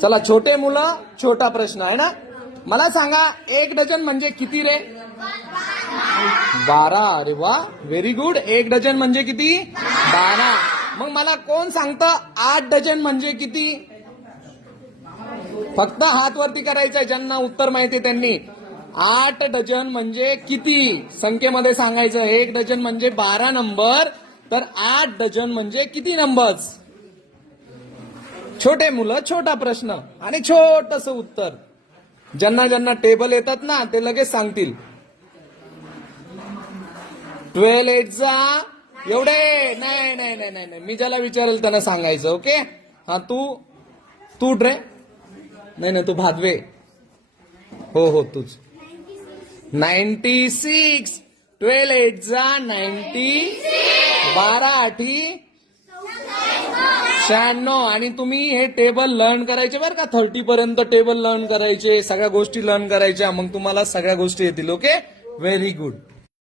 चला, छोटे मुलं छोटा प्रश्न आहे ना. मला सांगा, 1 डझन म्हणजे किती रे? 12. अरे वा, व्हेरी गुड. 1 डझन म्हणजे किती? 12. मग मला कोण सांगतं 8 डझन म्हणजे किती? फक्त हात वरती करायचंय ज्यांना उत्तर माहिती त्यांनी. 8 डझन म्हणजे किती संख्येमध्ये सांगायचं. 1 डझन म्हणजे 12 नंबर, तर 8 डझन म्हणजे किती नंबर्स? छोटे मुलं छोटा प्रश्न आणि छोटस उत्तर. ज्यांना ज्यांना टेबल येतात ना ते लगेच सांगतील. 12 8 जा एवढे. नाही नाही नाही नाही, मी ज्याला विचारेल त्यांना सांगायचं. ओके. हा, तू ड्रे. नाही नाही, तू भादवे. हो तूच. 96. 12 8 जा 90. 12 8 96. आणि तुम्ही हे टेबल लर्न करायचे बरं का. 30 पर्यंत टेबल लर्न करायचे, सगळ्या गोष्टी लर्न करायच्या, मग तुम्हाला सगळ्या गोष्टी येतील. Okay, very good.